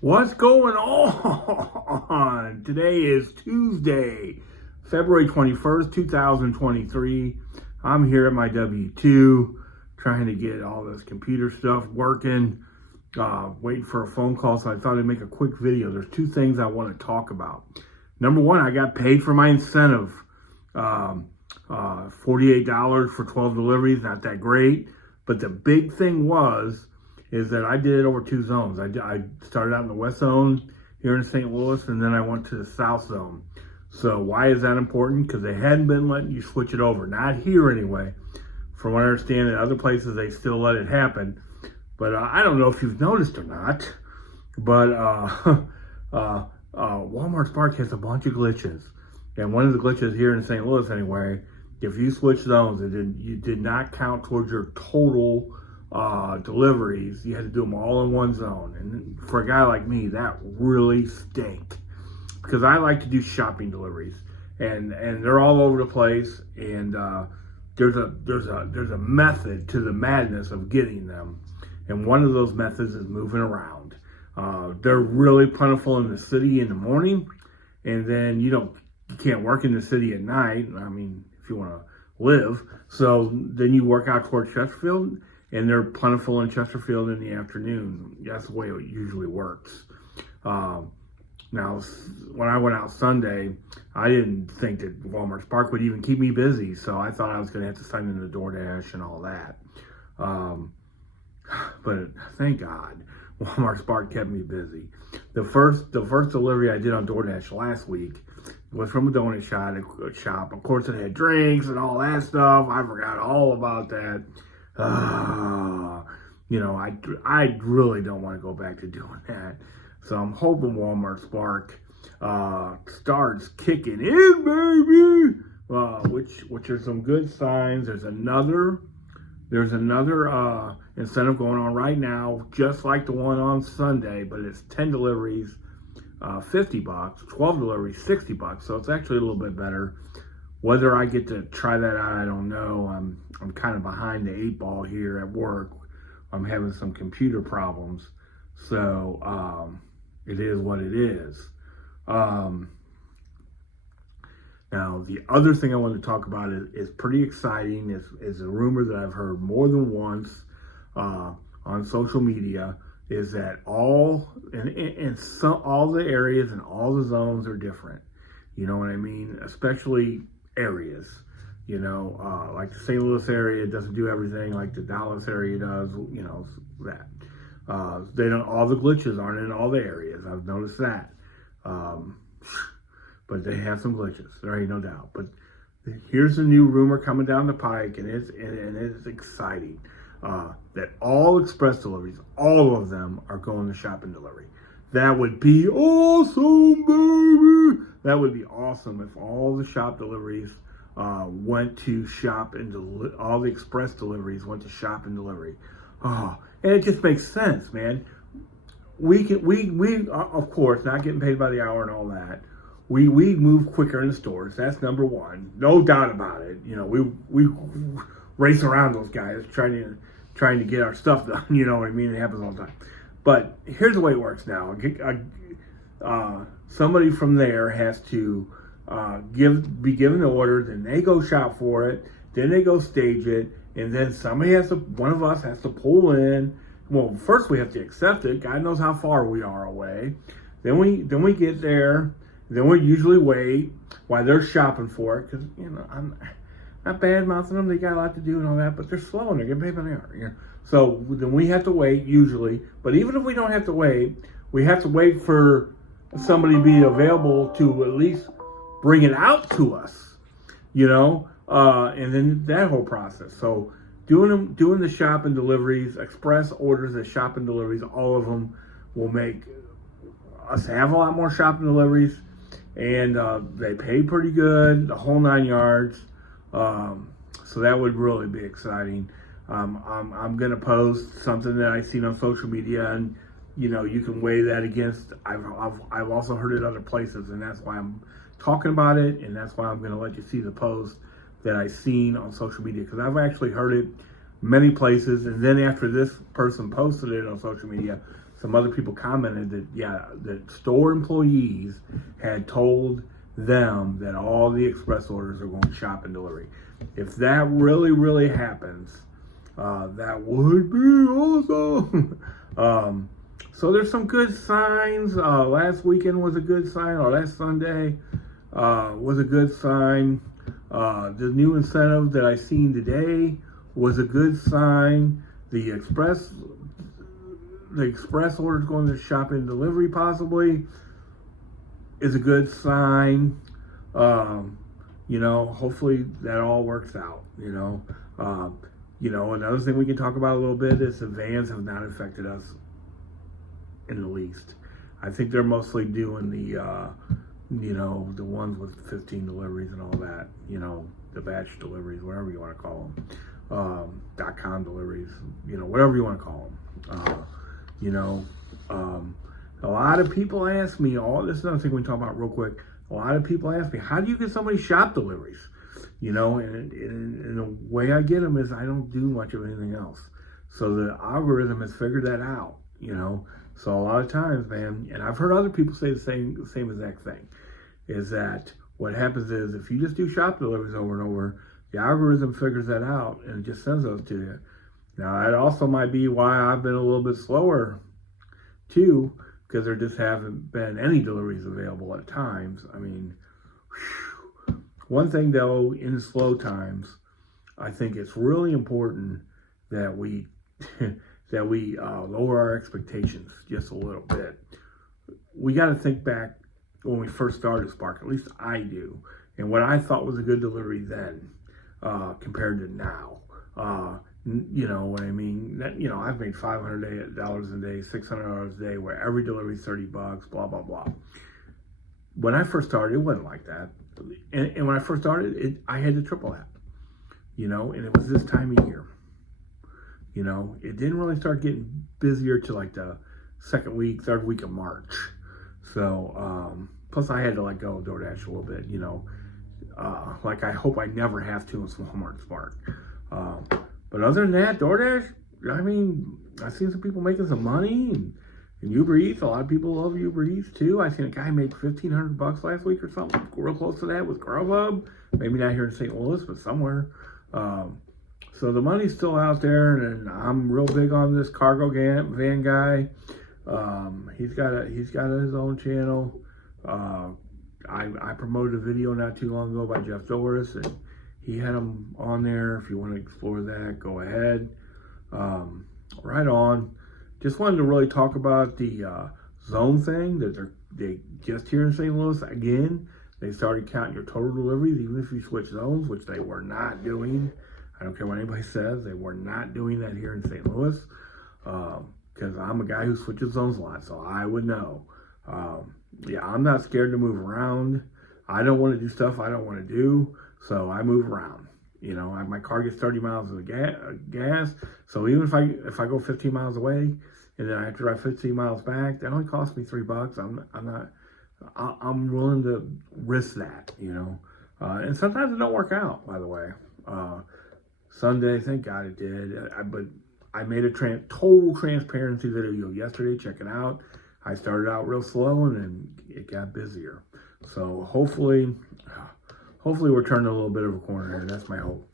What's going on? Today is Tuesday, February 21st, 2023. I'm here at my W-2 trying to get all this computer stuff working, waiting for a phone call, so I thought I'd make a quick video. There's two things I want to talk about. Number one, I got paid for my incentive. $48 for 12 deliveries, not that great. But the big thing is that I did it over two zones. I started out in the West Zone here in St. Louis, and then I went to the South Zone. So why is that important? Because they hadn't been letting you switch it over. Not here anyway. From what I understand, in other places they still let it happen. But I don't know if you've noticed or not, but Walmart Spark has a bunch of glitches. And one of the glitches here in St. Louis anyway, if you switch zones, you did not count towards your total deliveries. You had to do them all in one zone, and for a guy like me, that really stinks because I like to do shopping deliveries, and they're all over the place, and there's a method to the madness of getting them, and one of those methods is moving around. They're really plentiful in the city in the morning, and then you can't work in the city at night. I mean, if you want to live, so then you work out towards Chesterfield. And they're plentiful in Chesterfield in the afternoon. That's the way it usually works. Now, when I went out Sunday, I didn't think that Walmart Spark would even keep me busy, so I thought I was going to have to sign in the DoorDash and all that. But thank God, Walmart Spark kept me busy. The first delivery I did on DoorDash last week was from a donut shop. Of course, it had drinks and all that stuff. I forgot all about that. I really don't want to go back to doing that. So I'm hoping Walmart Spark starts kicking in, baby. Which are some good signs. There's another incentive going on right now, just like the one on Sunday, but it's 10 deliveries, $50, 12 deliveries, $60. So it's actually a little bit better. Whether I get to try that out, I don't know. I'm kind of behind the 8 ball here at work. I'm having some computer problems, so it is what it is. Now, the other thing I want to talk about is pretty exciting. Is a rumor that I've heard more than once on social media. Is that all the areas and all the zones are different. You know what I mean? Especially areas, like the St. Louis area doesn't do everything like the Dallas area does, that. They don't, all the glitches aren't in all the areas. I've noticed that. But they have some glitches, there ain't no doubt. But here's a new rumor coming down the pike, and it's exciting. That all express deliveries, all of them are going to shop and delivery. That would be awesome, baby. That would be awesome if all the shop deliveries went to shop and all the express deliveries went to shop and delivery. And it just makes sense, man. We of course not getting paid by the hour and all that. We move quicker in the stores. That's number one, no doubt about it. We race around those guys trying to get our stuff done. You know what I mean? It happens all the time. But here's the way it works now. Somebody from there has to be given the order, then they go shop for it, then they go stage it, and then one of us has to pull in. Well, first we have to accept it. God knows how far we are away. Then we get there. Then we usually wait while they're shopping for it, because I'm not bad mouthing them. They got a lot to do and all that, but they're slow and they're getting paid by the hour. So then we have to wait usually. But even if we don't have to wait, we have to wait for somebody to be available to at least bring it out to us, and then that whole process. So doing the shop and deliveries, express orders and shop and deliveries, all of them will make us have a lot more shop and deliveries, and they pay pretty good, the whole 9 yards. So that would really be exciting. I'm going to post something that I've seen on social media, and you can weigh that against. I've also heard it other places, and that's why I'm talking about it, and that's why I'm going to let you see the post that I've seen on social media, because I've actually heard it many places, and then after this person posted it on social media, some other people commented that, yeah, that store employees had told them that all the express orders are going shop and delivery. If that really, really happens, that would be awesome. So there's some good signs. Last weekend was a good sign, or last Sunday was a good sign. The new incentive that I seen today was a good sign. The express orders going to shop and delivery possibly is a good sign. Hopefully that all works out. Another thing we can talk about a little bit is the vans have not affected us in the least. I think they're mostly doing the ones with 15 deliveries and all that, the batch deliveries, whatever you want to call them, .com deliveries, whatever you want to call them. A lot of people ask me, this is another thing we can talk about real quick. A lot of people ask me, how do you get somebody shop deliveries? And the way I get them is I don't do much of anything else. So the algorithm has figured that out, So a lot of times, man, and I've heard other people say the same exact thing, is that what happens is if you just do shop deliveries over and over, the algorithm figures that out and it just sends those to you. Now, that also might be why I've been a little bit slower, too, because there just haven't been any deliveries available at times. I mean, one thing, though, in slow times, I think it's really important that we lower our expectations just a little bit. We got to think back when we first started Spark, at least I do, and what I thought was a good delivery then compared to now. You know what I mean? I've made $500 a day, $600 a day, where every delivery is $30, blah, blah, blah. When I first started, it wasn't like that. And when I first started, I had to triple that, and it was this time of year. It didn't really start getting busier till like the third week of March. So, plus I had to let go of DoorDash a little bit, like I hope I never have to in Walmart Spark. But other than that, DoorDash, I mean, I've seen some people making some money, and Uber Eats, a lot of people love Uber Eats too. I seen a guy make $1,500 last week or something, real close to that with Grubhub. Maybe not here in St. Louis, but somewhere. So the money's still out there, and I'm real big on this cargo van guy. He's got his own channel. I promoted a video not too long ago by Jeff Doris, and he had him on there. If you want to explore that, go ahead. Right on. Just wanted to really talk about the zone thing that they just here in St. Louis again. They started counting your total deliveries, even if you switch zones, which they were not doing. I don't care what anybody says. They were not doing that here in St. Louis because I'm a guy who switches zones a lot, so I would know. I'm not scared to move around. I don't want to do stuff I don't want to do, so I move around. My car gets 30 miles of gas, so even if I go 15 miles away and then I have to drive 15 miles back, that only costs me $3. I'm willing to risk that, and sometimes it don't work out, by the way. Sunday, thank God it did. But I made a total transparency video yesterday. Check it out. I started out real slow and then it got busier. So hopefully we're turning a little bit of a corner here. That's my hope.